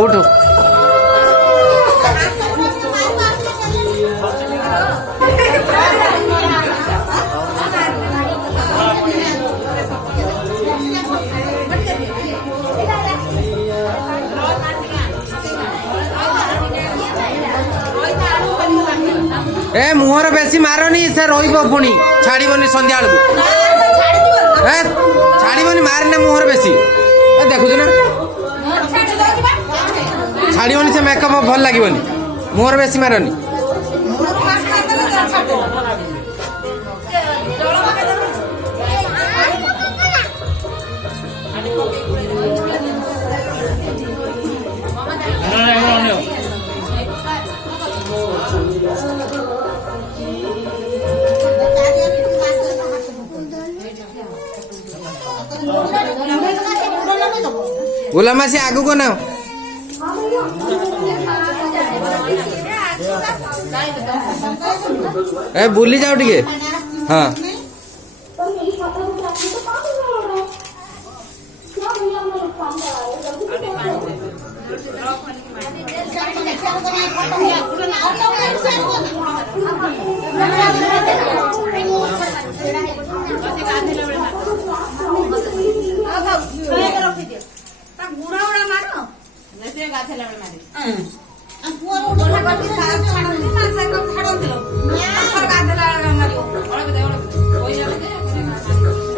उठो ए मुहर बेसी मारनी से रुणी छाड़बनी संध्या छाड़बनी मारने मुहर बेसी देखुच ना छाड़बनी से मेकअप भल लगे मुहर बेसी मारनी गुलामासी आगु को ना ए बुली जाओ टिके हाँ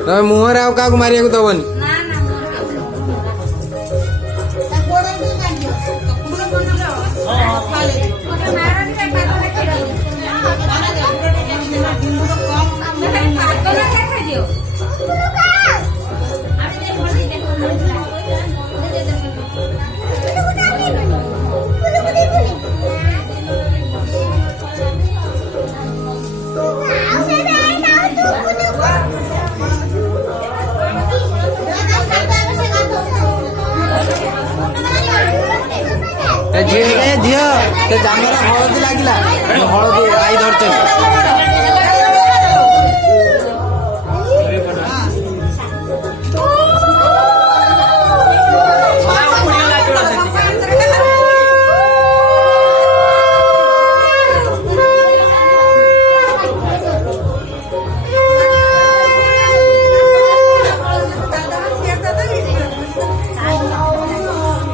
तुम मुहर आउ क्या मारिया दबनी झील झील जामर हलदी लगे हलदी